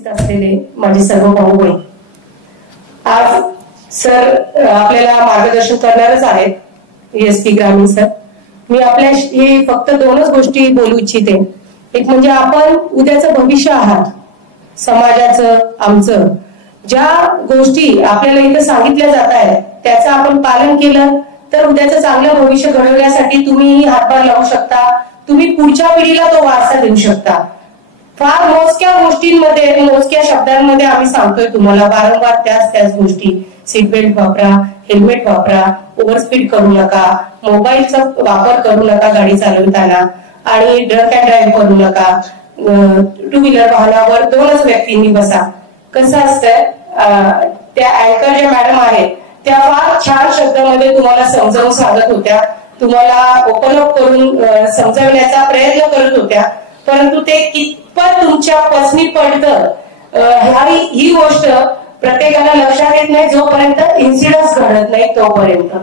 उपस्थित असलेले माझे सर्व भाऊ बहीण, आज सर आपल्याला मार्गदर्शन करणारच आहेत एसपी ग्रामीण सर. मी आपल्याशी फक्त दोनच गोष्टी बोलू इच्छिते. एक म्हणजे आपण उद्याचं भविष्य आहात समाजाचं, आमचं. ज्या गोष्टी आपल्याला इथं सांगितल्या जात आहेत त्याचं आपण पालन केलं तर उद्याचं चांगलं भविष्य घडवण्यासाठी तुम्ही हातभार लावू शकता. तुम्ही पुढच्या पिढीला तो वारसा देऊ शकता. फार मोजक्या गोष्टींमध्ये, मोजक्या शब्दांमध्ये आम्ही सांगतोय तुम्हाला वारंवार त्याच गोष्टी. सीट बेल्ट वापरा, हेल्मेट वापरा, ओव्हरस्पीड करू नका, मोबाईलचा वापर करू नका गाडी चालवताना, आणि ड्रंक अँड ड्राईव्ह करू नका. टू व्हीलर वाहनावर दोनच व्यक्तींनी बसा. कसं असतंय, त्या अँकर ज्या मॅडम आहेत त्या फार छान शब्दामध्ये तुम्हाला समजावून सांगत होत्या, तुम्हाला ओपन अप करून समजावण्याचा प्रयत्न करत होत्या, परंतु ते कितपत तुमच्या पसनी पडतं ही गोष्ट प्रत्येकाला लक्षात येत नाही जोपर्यंत इन्सिडन्स घडत नाही तोपर्यंत.